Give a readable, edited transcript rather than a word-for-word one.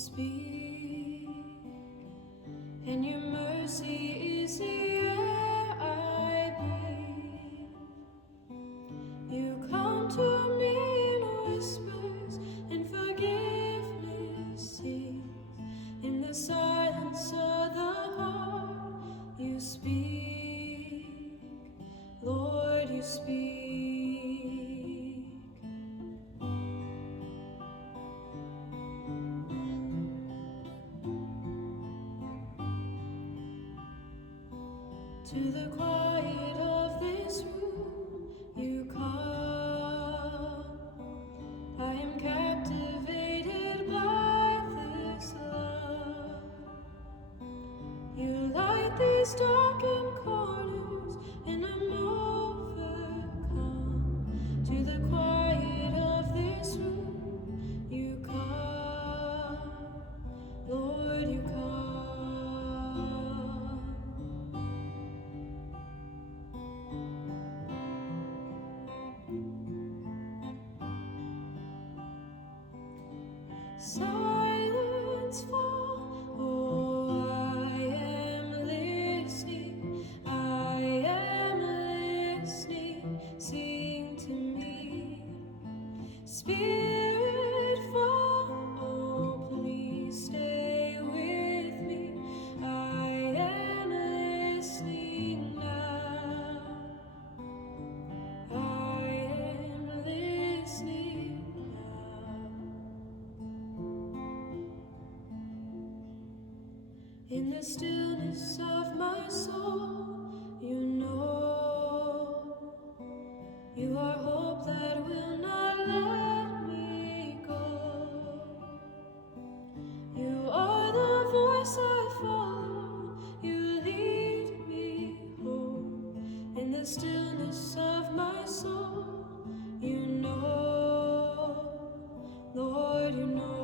speak, and your mercy is the air I breathe. You come to me in whispers, and forgiveness sings. In the silence of the heart, you speak, Lord, you speak. To the quiet of this room, you come. I am captivated by this love. You light these darkened corners, and I'm overcome. To the quiet of this room, you come, Lord, you come. Silence fall, oh, I am listening, I am listening, sing to me. Spirit fall, oh, please stay with me, I am listening now, I am listening now. In the stillness of my soul, you know you are hope that will not let me go. You are the voice I follow, you lead me home. In the stillness of my soul, you know, Lord, you know.